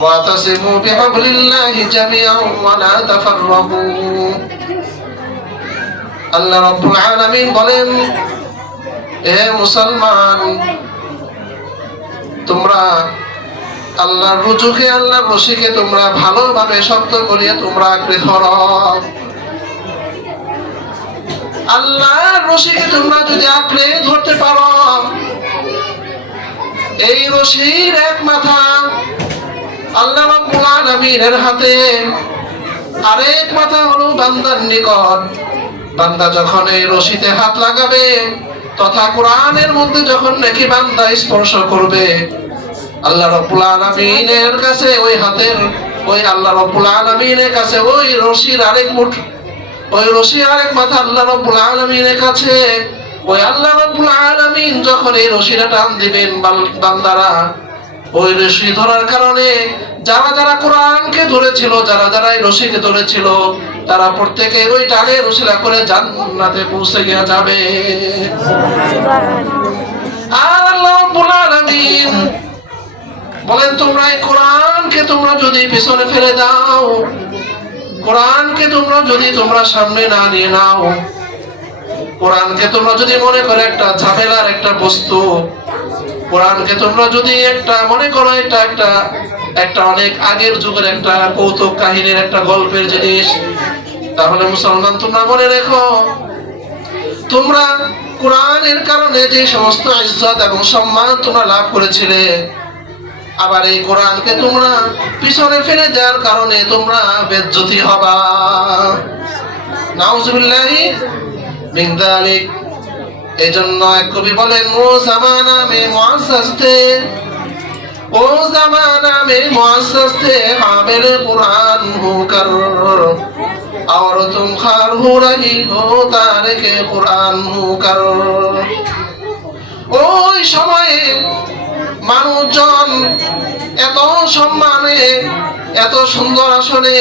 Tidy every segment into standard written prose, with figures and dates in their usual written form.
واعتصموا بحبل الله جميعا ولا تفرقوا আল্লাহ রাব্বুল আলামিন বলেন, হে মুসলমান, তোমরা আল্লাহর রুজুকে, আল্লাহর রশিকে তোমরা ভালোভাবে শক্ত করিয়ে তোমরা আঁকড়ে ধরো। আল্লাহর রশিকে তোমরা যদি আঁকড়ে ধরতে পারো, এই রশির এক মাথা আল্লাহ রাব্বুল আলামিনের হাতে, আরেক মাথা হলো বান্দার নিকট। বান্দা যখন এই রশিতে হাত লাগাবে তথা কোরআনের মধ্যে যখন নাকি বান্দা স্পর্শ করবে, আল্লাহ রাব্বুল আলামিনের কাছে ওই হাতের, ওই আল্লাহ রাব্বুল আলামিনের কাছে ওই রশির আরেক মুঠ, ওই রশির আরেক মাথা আল্লাহ রাব্বুল আলামিনের কাছে, ওই আল্লাহ রাব্বুল আলামিন যখন এই রশিটা টান দিবেন, বান্দারা ওই রশি ধরার কারণে যারা যারা কোরআনকে ধরেছিল, যারা যারা এই রশিকে ধরেছিল, তারা প্রত্যেকে ওই টানে রশিলা করে জান্নাতে পৌঁছে গিয়ে যাবে। আর আল্লাহ রাব্বুল আলামিন বলেন, তোমরা এই কোরআনকে তোমরা যদি পিছনে ফেলে দাও, কোরআনকে তোমরা যদি তোমরা সামনে না নিয়ে নাও, কোরআনকে তোমরা যদি মনে করো একটা ঝামেলার একটা বস্তু, কোরআনকে তোমরা যদি একটা মনে করো এটা একটা অনেক আগের যুগের একটা কৌতুক কাহিনীর একটা গল্পের জিনিস, তাহলে মুসলমান তোমরা মনে রেখো, তোমরা কোরআনের কারণে যে সমস্ত ইজ্জত এবং সম্মান তোমরা লাভ করেছিলে, আবার এই কোরআনকে তোমরা পিছনে ফেলে দেওয়ার কারণে তোমরা বেজ্জতি হবা। নাউজুবিল্লাহি মিন যালিক। এই জন্য এক কবি বলেন, ও জামানা মে মুআজ্জাজ থে, ও জামানা মে মুআজ্জাজ থে, হামিল কুরআন হুকর, और तुम खार हो रही हो तारिके कुरान হুকর। ওই সময়ে মানুষজন এত সম্মানে, এত সুন্দর আসনে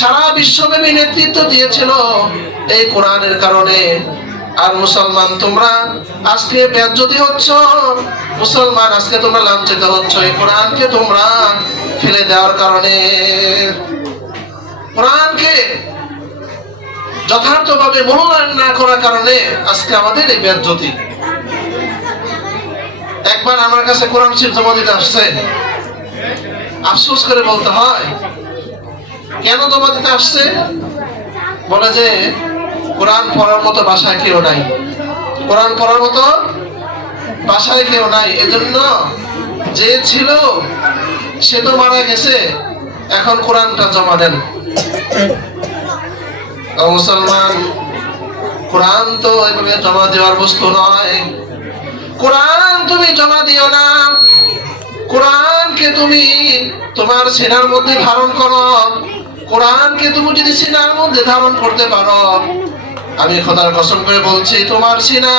সারা বিশ্বব্যাপী নেতৃত্ব দিয়েছিল এই কোরআনের কারণে। আর মুসলমান তোমরা আজকে বেজ্জতি হচ্ছ, মুসলমান আজকে তোমরা লাঞ্ছিত হচ্ছ এই কোরআনকে তোমরা ফেলে দেওয়ার কারণে। কোরআনকে যথার্থভাবে মূল্যায়ন না করার কারণে আজকে আমাদের এই বেজ্জতি। একবার আমার কাছে কোরআন শরীফ জমা দিতে আসছে, আফসোস করে বলতে হয়, কেন জমা দিতে আসছে? বলে যে কোরআন পড়ার মতো বাসায় কেউ নাই, কোরআন পড়ার মতো বাসায় কেউ নাই, এজন্য যে ছিল সে তো মারা গেছে, এখন কোরআনটা জমা দেন। মুসলমান, কোরআন তো এভাবে জমা দেওয়ার বস্তু নয়। কোরআন তুমি জমা দিও না, কোরআনকে তুমি তোমার সিনার মধ্যে ধারণ করো। কোরআনকে তুমি যদি সিনার মধ্যে ধারণ করতে পারো, আমি খোদার কসম করে বলছি, তোমার সিনা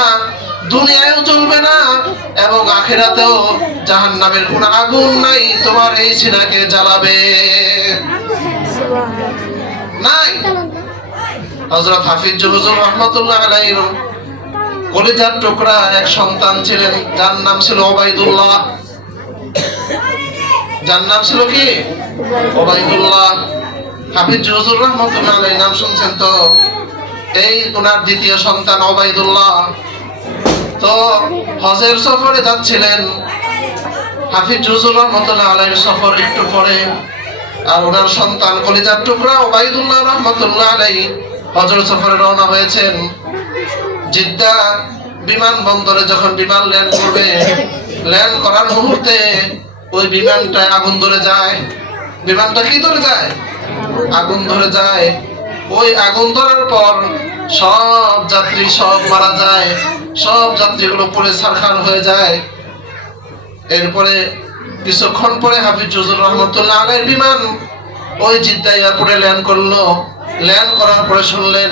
দুনিয়ায়ও চলবে না এবং আখিরাতেও জাহান্নামের কোনো আগুন নাই তোমার এই সিনাকে জ্বালাবে নাই। হযরত হাফিজ হুজুর রাহমাতুল্লাহ আলাইহি কলিজার টুকরা এক সন্তান ছিলেন, যার নাম ছিল ওবাইদুল্লাহ। যার নাম ছিল কি? ওবাইদুল্লাহ। হাফিজ হুজুর রাহমাতুল্লাহ আলাইহি নাম শুনছেন তো? এই ওনার দ্বিতীয় সন্তান ওবাইদুল্লাহ তো হজের সফরে যাচ্ছিলেন। হাফিজ হুজুর রাহমাতুল্লাহ আলাইহির সফর একটু পরে, আর ওনার সন্তান কলিজার টুকরা ওবাইদুল্লাহ রাহমাতুল্লাহ আলাইহি হজের সফরে রওনা হয়েছেন। জিদ্দা বিমানবন্দরে যখন বিমান ল্যান্ড করবে, ল্যান্ড করার মুহূর্তে ওই বিমানটায় আগুন ধরে যায়। বিমানটা কি ধরে যায়? আগুন ধরে যায়। ওই আগুন ধরার পর সব যাত্রী সব মারা যায়, সব যাত্রীগুলো পুড়ে ছারখার হয়ে যায়। এরপরে কিছুক্ষণ পরে হাফিজ হুজুর রাহমাতুল্লাহ আলাইহির বিমান ওই জিদ্দা এয়ারপোর্টে ল্যান্ড করলো। ল্যান্ড করার পরে শুনলেন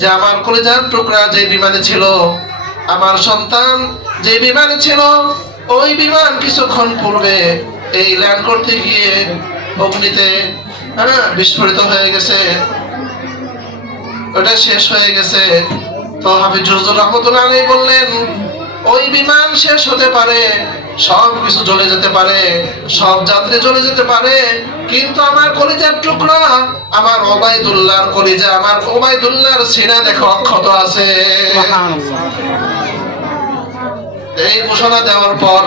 যে আমার কলিজার টুকরা যে বিমানে ছিল, আমার সন্তান যে বিমানে ছিল, ওই বিমান কিছুক্ষণ পূর্বে এই ল্যান্ড করতে গিয়ে অগ্নিতে বিস্ফোরিত হয়ে গেছে, ওটা শেষ হয়ে গেছে। তো হাফিজ হুজুর রাহমাতুল্লাহ আলাইহি বললেন, ওই বিমান শেষ হতে পারে, সব কিছু জ্বলে যেতে পারে, সব যাত্রী জ্বলে যেতে পারে, কিন্তু আমার কলিজার টুকরা, আমার ওবাইদুল্লাহর কলিজা, আমার ওবাইদুল্লাহর সিনা দেখো অক্ষত আছে। এই ঘোষণা দেওয়ার পর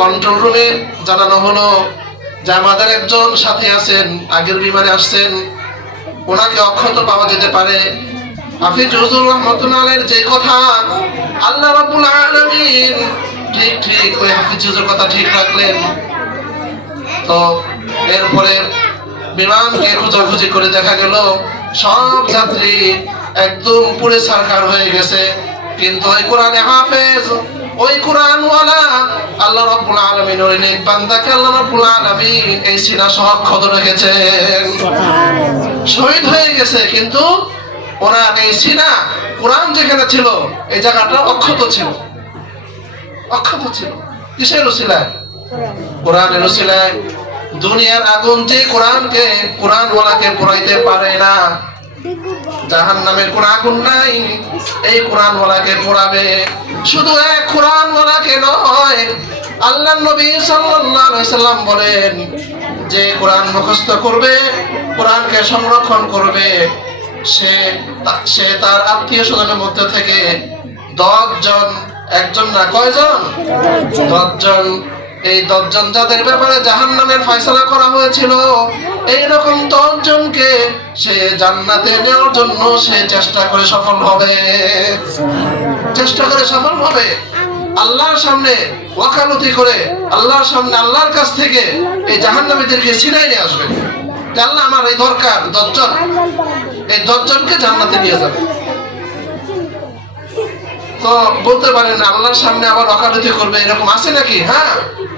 কন্ট্রোল রুমে জানানো হলো যে আমাদের একজন সাথী আছেন, আগের বিমানে আসছেন, ওনাকে অক্ষত পাওয়া যেতে পারে। হাফিজ হুজুর রাহমাতুল্লাহ আলাইহির যে কথা, আল্লাহ রাব্বুল আলামিন ঠিক ওই হাফিজ হুজুর কথা ঠিক রাখলেন। তো এরপরে বিমানকে খোঁজাখুঁজি করে দেখা গেল সব যাত্রী একদম পুড়ে ছারখার হয়ে গেছে, কিন্তু ওই কোরআনে হাফেজ, ওই কোরআনওয়ালা আল্লাহ রাব্বুল আলামিন ওই নেক বান্দাকে আল্লাহ রাব্বুল আলামিন এই সিনা সহ অক্ষত রেখেছেন, শহীদ হয়ে গেছে, কিন্তু ওনার এই সিনা, কোরআন যেখানে ছিল এই জায়গাটা অক্ষত ছিল। কিসের উসিলায়? কোরআনের উসিলায়। দুনিয়ার আগুন যে কোরআনওয়ালাকে পোড়াইতে পারে না, জাহান্নামের কোন আগুন নাই এই কোরআনওয়ালাকে পোড়াবে। শুধু এক কোরআনওয়ালাকে নয়, আল্লাহর নবী সাল্লাল্লাহু আলাইহি সাল্লাম বলেন যে কোরআন মুখস্থ করবে, কোরআনকে সংরক্ষণ করবে, সে তার আত্মীয় স্বজনের মধ্যে থেকে 10 জন, একজন না কয়জন? 10 জন। এই 10 জন যাদের ব্যাপারে জাহান্নামের ফয়সালা করা হয়েছিল, এইরকম 10 জনকে সে জান্নাতে নেওয়ার জন্য সে চেষ্টা করে সফল হবে। আল্লাহর সামনে ওয়াকালতি করে, আল্লাহর সামনে, আল্লাহর কাছ থেকে এই জাহান্নামীদেরকে ছিনাই নিয়ে আসবে। আল্লাহ আমার এই দরকার 10 জন, এই 10 জনকে জান্নাতে নিয়ে যাবে। তো বলতে পারেন আল্লাহর সামনে আবার ওকালতি করবে, এরকম আছে নাকি? হ্যাঁ,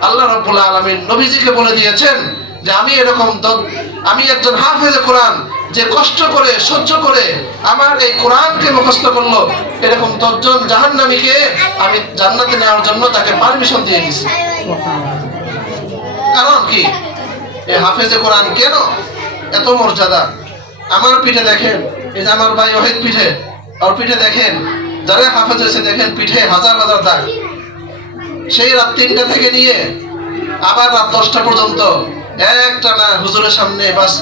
আল্লাহ রাব্বুল আলামিন নবীজিকে বলে দিয়েছেন যে আমি একজন হাফেজে কোরআন, যে কষ্ট করে সহ্য করে আমার এই কোরআনকে মুখস্থ করলো, এরকম 10 জন জাহান্নামীকে আমি জান্নাতে নেওয়ার জন্য তাকে পারমিশন দিয়ে দিয়েছি। কারণ কি? এই হাফেজে কোরআন কেন এত মর্যাদা? আমার পিঠে দেখেন, এই যে আমার ভাই ওহিদ পিঠে, আর পিঠে দেখেন যারা হাফেজ হয়েছে, দেখেন পিঠে হাজার হাজার দাগ। সেই রাত 3টা থেকে নিয়ে আবার রাত 10টা পর্যন্ত একটানা হুজুরের সামনে বাস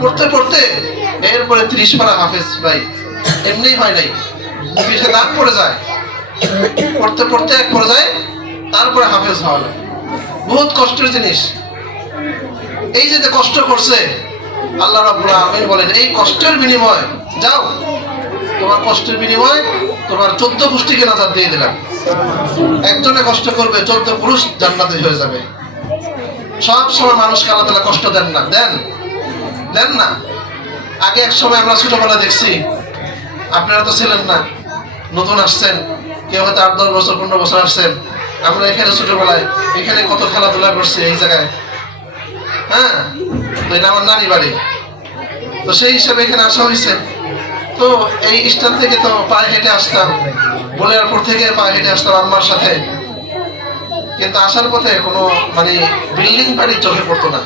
পড়তে পড়তে এরপরে 30 পারা হাফেজ ভাই, এমনি হয় নাই, পিঠে দাগ পড়ে যায়, পড়তে এক পর্যায়ে তারপরে হাফেজ হওয়া যায়। বহুত কষ্টের জিনিস। এই যে কষ্ট করছে, আল্লাহ রাব্বুল আলামিন বলেন এই কষ্টের বিনিময়, যাও তোমার কষ্টের বিনিময় তোমার 14 গোষ্ঠীকে নাজাত দিয়ে দিলাম। একজনে কষ্ট করবে, 14 পুরুষ জান্নাতে হয়ে যাবে। সব সময় মানুষকে আল্লাহ তাআলা কষ্ট দেন না। আগে এক সময় আমরা ছোটবেলা দেখছি, আপনারা তো ছিলেন না, নতুন আসছেন, কেউ হয়তো 8-10 বছর 15 বছর আসছেন। আমরা এখানে ছোটবেলায় এখানে কত খেলাধুলা করছি এই জায়গায়। হ্যাঁ, তো এটা আমার নানি বাড়ি, তো সেই হিসাবে এখানে আসা হয়েছে। তো এই স্থান থেকে তো পায়ে হেঁটে আসতাম, বলিয়ারপুর থেকে পায়ে হেঁটে আসতাম আম্মার সাথে, কিন্তু আসার পথে কোনো বিল্ডিং বাড়ি চোখে পড়তো না,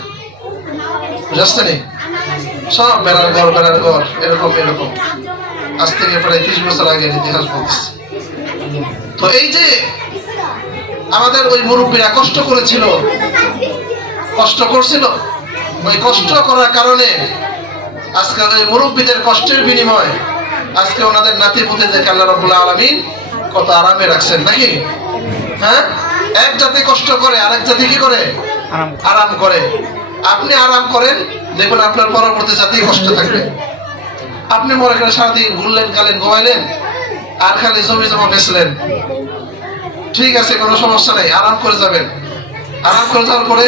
বুঝতে সব বেড়ার ঘর এরকম। আজ থেকে প্রায় 30 বছর আগের ইতিহাস বলছি। তো এই যে আমাদের ওই মুরব্বীরা কষ্ট করছিল, ওই কষ্ট করার কারণে আজকে ওই মুরব্বীদের কষ্টের বিনিময় আজকে ওনাদের নাতি পুতিদেরকে আল্লাহ রাব্বুল আলামিন কত আরামে রাখছেন নাকি? হ্যাঁ, এক জাতি কষ্ট করে আরেক জাতি কি করে? আরাম করে। আপনি আরাম করেন, দেখুন আপনার পরবর্তী জাতি কষ্ট থাকবে। আপনি মনে করেন সারাদিন ঘুরলেন, খালেন, ঘুমাইলেন, আর খালি জমি জমা বেচলেন, ঠিক আছে, কোনো সমস্যা নেই, আরাম করে যাবেন। আরাম করে যাওয়ার পরে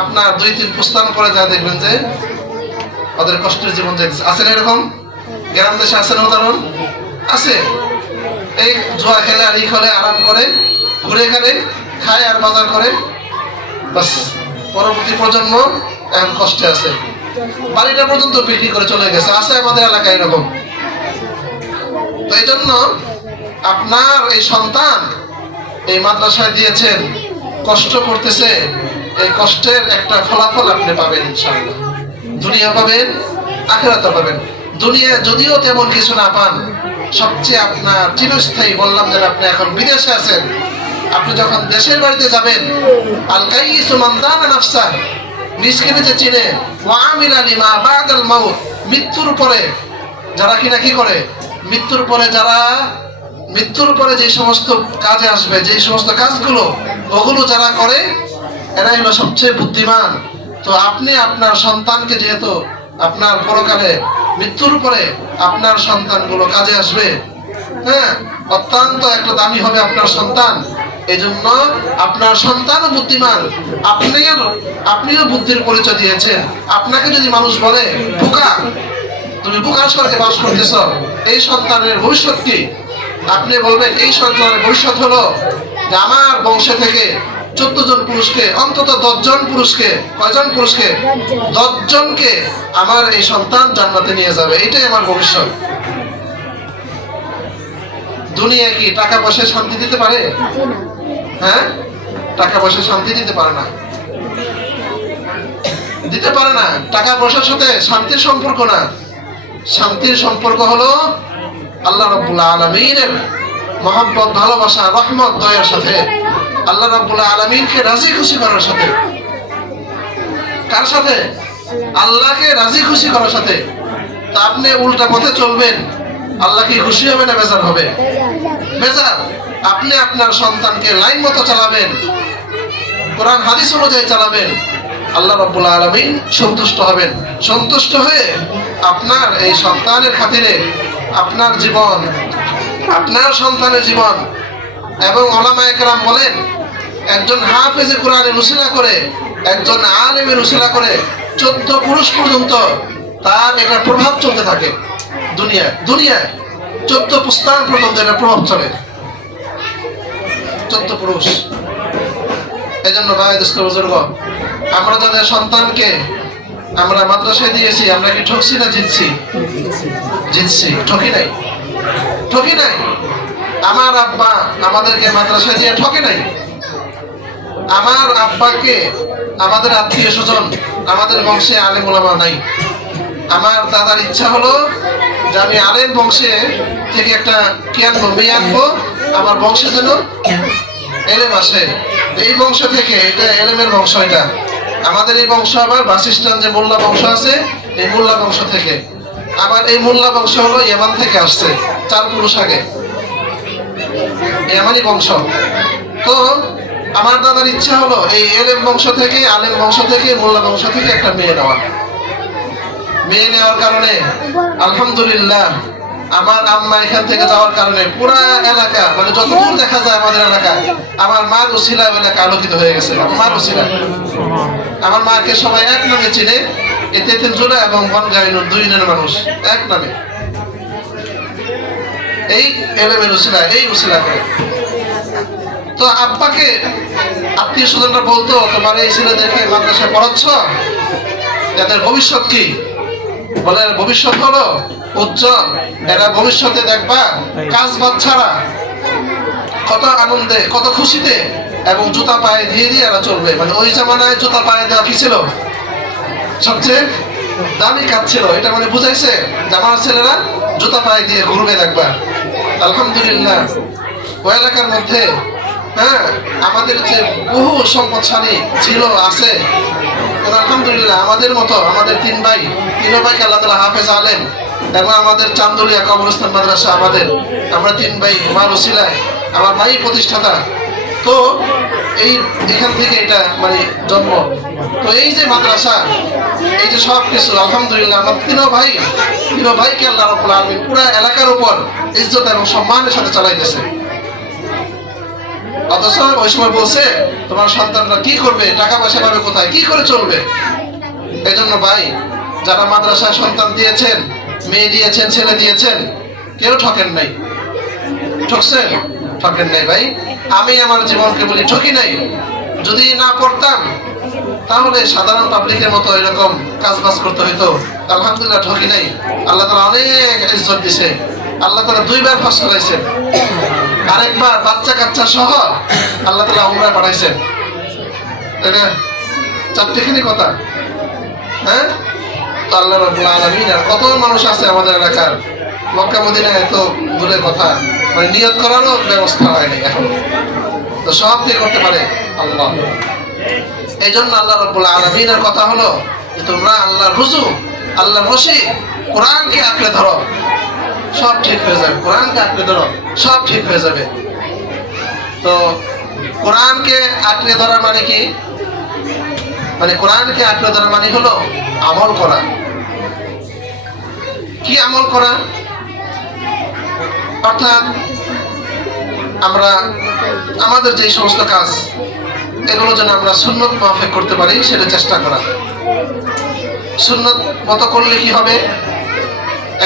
আপনার 2-3 প্রস্থান করে যা দেখবেন যে ওদের কষ্টের জীবন দেখছে। আছে না এরকম? গ্রাম দেশে আছে না উদাহরণ? আছে। এই জুয়া খেলে আর খেলে আরাম করে, ঘুরে খায় আর বাজার করে, বাস পরবর্তী প্রজন্ম এখন কষ্টে আছে, বাড়িটা পর্যন্ত বিক্রি করে চলে গেছে। আছে আমাদের এলাকায় এরকম। তো এই জন্য আপনার এই সন্তান এই মাদ্রাসায় দিয়েছেন, কষ্ট করতেছে, এই কষ্টের একটা ফলাফল আপনি পাবেন ইনশাআল্লাহ। দুনিয়া পাবেন, আখিরাত পাবেন। দুনিয়া যদিও তেমন কিছু না পান, সবচেয়ে আপনার চিরস্থায়ী, বললাম যে আপনি এখন বিদেশে আছেন, আপনি যখন দেশের বাড়িতে যাবেন, আল কাইয়িসু মান দানা নাফসা, নিজকে নিজে চিনে, ওয়া আমিলা লিমা বাদাল মাউত, মৃত্যুর পরে যারা কিনা কি করে, মৃত্যুর পরে যে সমস্ত কাজে আসবে, যে সমস্ত কাজগুলো ওগুলো যারা করে এরাই হলো সবচেয়ে বুদ্ধিমান। তো আপনি আপনার সন্তানকে, যেহেতু আপনার পরকালে মৃত্যুর পরে আপনার সন্তানগুলো কাজে আসবে, হ্যাঁ, অত্যন্ত একটা দামি হবে আপনার সন্তান, এই জন্য আপনার সন্তানও বুদ্ধিমান, আপনিও বুদ্ধির পরিচয় দিয়েছেন। আপনাকে যদি মানুষ বলে বোকা, তুমি বোকার স্বর্গে বাস করতেছ, এই সন্তানের ভবিষ্যৎ কি? আপনি বলবেন এই সন্তানের ভবিষ্যৎ হলো যে আমার বংশ থেকে 14 জন পুরুষকে, অন্তত 10 জন পুরুষকে, কয়জন পুরুষকে? 10 জনকে আমার এই সন্তান জান্নাতে নিয়ে যাবে, এটাই আমার ভবিষ্যৎ। দুনিয়া কি টাকা পয়সা শান্তি দিতে পারে? হ্যাঁ, টাকা পয়সা শান্তি দিতে পারে না, দিতে পারে না। টাকা পয়সার সাথে শান্তির সম্পর্ক না, শান্তির সম্পর্ক হলো আল্লাহ রাব্বুল আলামিনের মহব্বত, ভালোবাসা, রহমত, দয়ার সাথে, আল্লাহ রাব্বুল আলামিনকে রাজি খুশি করার সাথে। কার সাথে? আল্লাহকে রাজি খুশি করার সাথে। তা আপনি উল্টা পথে চলবেন, আল্লাহ কি খুশি হবে না বেজার হবে? বেজার। আপনি আপনার সন্তানকে লাইন মতো চালাবেন, কোরআন হাদিস অনুযায়ী চালাবেন, আল্লাহ রাব্বুল আলামিন সন্তুষ্ট হবেন। সন্তুষ্ট হয়ে আপনার এই সন্তানের খাতিরে আপনার জীবন, আপনার সন্তানের জীবন, এবং উলামায়ে কেরাম বলেন একজন হাফেজে কোরআনের উসিলা করে, একজন আলেমের উসিলা করে 14 পুরুষ পর্যন্ত তার একটা প্রভাব চলতে থাকে দুনিয়ায় 14 পুস্তান পর্যন্ত এটা প্রভাব চলে, 14 পুরুষ। এই জন্য ভাই দোস্ত বুজুর্গ, আমরা যাদের সন্তানকে আমরা মাদ্রাসায় দিয়েছি, আমরা কি ঠকছি না জিতছি? জিতছি, ঠকি নাই, ঠকি নাই। আমার আব্বা আমাদেরকে মাদ্রাসায় দিয়ে ঠকে নাই। আমার আব্বাকে আমাদের আত্মীয় স্বজন, আমাদের বংশে আলেম ওলামা নাই। আমার দাদার ইচ্ছা হলো যে আমি আলেম বংশে থেকে একটা কি আনবো, মেয়ে আনবো, আমার বংশে যেন এলেম আসে। এই বংশ থেকে, এটা এলেমের বংশ, এটা আমাদের এই বংশ। আবার বাসিস্তান যে মোল্লা বংশ আছে, এই মোল্লা বংশ থেকে। আবার এই মোল্লা বংশ হলো ইয়ামান থেকে আসছে 4 পুরুষ আগে, ইয়ামানি বংশ। তো আমার দাদার ইচ্ছা হলো এই এলেম বংশ থেকে, আলেম বংশ থেকে, মোল্লা বংশ থেকে একটা মেয়ে নেওয়া। মেয়ে নেওয়ার কারণে আলহামদুলিল্লাহ আমার আম্মা এখান থেকে যাওয়ার কারণে পুরা এলাকা, মানে যত দূর দেখা যায় আমাদের এলাকা, আমার মার উসিলা এলাকা আলোকিত হয়ে গেছে। মার উসিলা, আমার মাকে সবাই এক নামে চিনে, এই তেঁতুলজোড়া এবং বনগাঁওয়ের 2 জনের মানুষ এক নামে, এই এলেমের উসিলা, এই উসিলা করে। তো আব্বাকে আত্মীয় স্বজনরা বলতো, তোমার এই ছেলেদেরকে মাদ্রাসায় পড়াচ্ছ, এদের ভবিষ্যৎ কি? বলে ভবিষ্যৎ হলো উজ্জ্বল, এরা ভবিষ্যতে দেখবা কাজ বাদ ছাড়া কত আনন্দে, কত খুশিতে, এবং জুতা পায়ে দিয়ে দিয়ে এরা চলবে। মানে ওই জামানায় জুতা পায়ে দেওয়া কি ছিল? সবচেয়ে দামি কাজ ছিল। এটা মানে বুঝাইছে যে আমার ছেলেরা জুতা পায়ে দিয়ে ঘুরবে দেখবা। আলহামদুলিল্লাহ ওই এলাকার মধ্যে, হ্যাঁ, আমাদের যে বহু সম্পদশালী ছিল, আছে, আলহামদুলিল্লাহ আমাদের মতো, আমাদের 3 ভাইকে আল্লাহ তাআলা হাফেজ আলেম, এবং আমাদের চান্দুলিয়া কবরস্থান মাদ্রাসা, আমরা 3 ভাই, আমার ওসিলায়, আমার ভাই প্রতিষ্ঠাতা। তো এখান থেকে এটা মানে জন্ম। তো এই যে মাদ্রাসা, এই যে সব কিছু আলহামদুলিল্লাহ আমার 3 ভাইকে আল্লাহ রাব্বুল আলামিন পুরা এলাকার উপর ইজ্জত এবং সম্মানের সাথে চালাইতেছে। অথচ ওই সময় বলছে তোমার সন্তানরা কি করবে, টাকা পয়সা পাবে কোথায়, কি করে চলবে? এই জন্য ভাই, যারা মাদ্রাসায় সন্তান দিয়েছেন, মেয়ে দিয়েছেন, ছেলে দিয়েছেন, কেউ ঠকেন নাই। ঠকছেন? ঠকেন নাই ভাই। আমি আমার জীবনকে বলি ঠকি নাই। যদি না পড়তাম তাহলে সাধারণ পাবলিকের মতো এরকম কাজ বাজ করতে হইতো। আলহামদুলিল্লাহ ঠকি নাই। আল্লাহ তাআলা অনেক ইজ্জত দিয়েছে। আল্লাহ তাআলা 2 বার হজ করাইছেন, আরেকবার বাচ্চা কাচ্চা সহ আল্লাহ তাআলা উমরা পাঠাইছেন। এটা 4টেখানি কথা, হ্যাঁ। তো আল্লাহ রাব্বুল আলামিন, আর কত মানুষ আছে আমাদের এলাকার, মক্কা মদিনায় তো দূরের কথা, মানে নিয়ত করারও ব্যবস্থা হয়নি এখন। তো সব কে করতে পারে? আল্লাহ। এই জন্য আল্লাহ রাব্বুল আলামিনের কথা হলো যে তোমরা আল্লাহর রুজু, আল্লাহর রশি, কোরআনকে আঁকড়ে ধরো, সব ঠিক হয়ে যাবে। কোরআনকে আঁকড়ে ধরো, সব ঠিক হয়ে যাবে। তো কোরআনকে আঁকড়ে ধরার মানে কি? মানে কোরআনকে আঁকড়ে ধরার মানে হলো আমল করা। কি আমল করা? অর্থাৎ আমরা আমাদের যে সমস্ত কাজ, এগুলো যেন আমরা সুন্নত মাফিক করতে পারি সেটা চেষ্টা করা। সুন্নত মতো করলে কি হবে?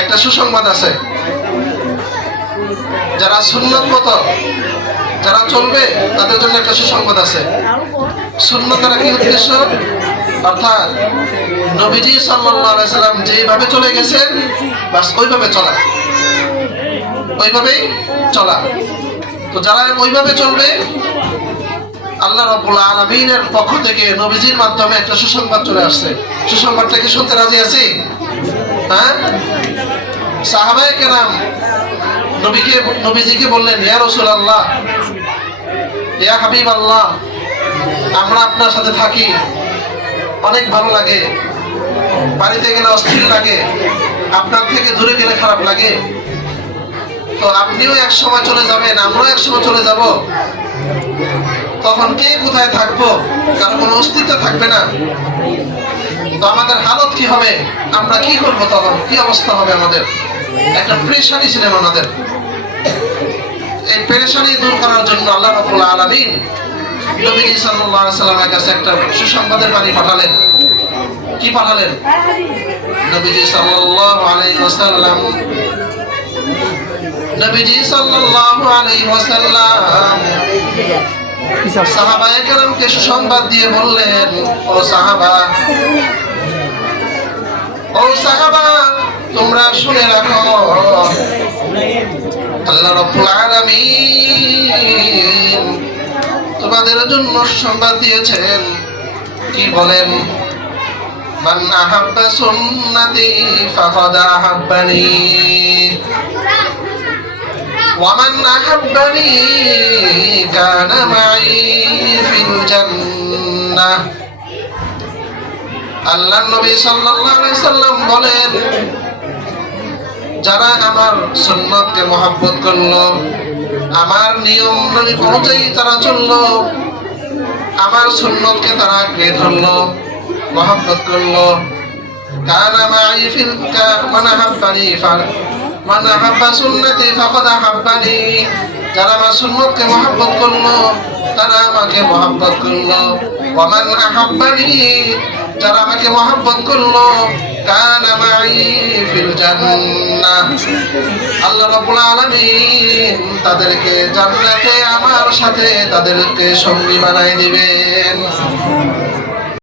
একটা সুসংবাদ আছে, যারা সুন্নত মতো যারা চলবে তাদের জন্য একটা সুসংবাদ আছে। সুন্নত দ্বারা কি উদ্দেশ্য? অর্থাৎ নবীজি সাল্লাল্লাহু আলাইহি সাল্লাম যেভাবে চলে গেছেন বাস ওইভাবে চলা, ওইভাবেই চলা। তো যারা ওইভাবে চলবে, আল্লাহ রাব্বুল আলামিনের পক্ষ থেকে নবীজির মাধ্যমে একটা সুসংবাদ চলে আসছে। সুসংবাদটা কি শুনতে রাজি আছি? হ্যাঁ, সাহাবায়ে কেরাম নবীজিকে বললেন, ইয়া রাসূলুল্লাহ, ইয়া হাবিবাল্লাহ, আমরা আপনার সাথে থাকি, অনেক ভালো লাগে, বাড়িতে গেলে অস্থির লাগে, আপনার থেকে দূরে গেলে খারাপ লাগে। তো আপনিও এক সময় চলে যাবেন, আমরাও এক সময় চলে যাব, তখন কে কোথায় থাকবো? কারণ কোনো অস্তিত্ব থাকবে না। তো আমাদের হালত কি হবে? আমরা কি করবো তখন? কি অবস্থা হবে আমাদের? একটা পেরেশানি ছিলেন ওনাদের। এই পেরেশানি দূর করার জন্য আল্লাহ রাব্বুল আলামিন নবীজি সাল্লাল্লাহু আলাইহি সাল্লামের কাছে একটা সুসংবাদের বাণী পাঠালেন। কি পাঠালেন? নবীজি সাল্লাল্লাহু আলাইহি ওয়াসাল্লাম সাহাবায়ে কেরামকে সুসংবাদ দিয়ে বললেন, ও সাহাবা, তোমরা শুনে রাখো, আল্লাহ রাব্বুল আলামিন তোমাদের জন্য সুসংবাদ দিয়েছেন। কি বলেন? মান আহাব্বা সুন্নতি ফাকাদ আহাব্বানি ওয়া মান আহাব্বানি কানা মাই ফিল জান্নাহ। আল্লাহর নবী সাল্লাল্লাহু আলাইহি সাল্লাম বলেন, যারা আমার সুন্নতকে মহব্বত করলো, আমার নিয়ম অনুযায়ী তারা চললো, আমার সুন্নতকে তারা আঁকড়ে ধরলো, মহব্বত করলো, কানা মাই ফিল মান আহাব্বানি মান আহাব্বা সুন্নতি ফাকাদ আহাব্বানি। যারা আমার সুন্নতকে মহব্বত করলো তারা আমাকে মহব্বত করলো। ওয়া মান আহাব্বানি, যারা আমাকে মহব্বত করলো, কানা মাই ফিল জান্নাহ। আল্লাহ রাব্বুল আলামিন তাদেরকে জান্নাতে আমার সাথে তাদেরকে সঙ্গী বানায় দিবেন।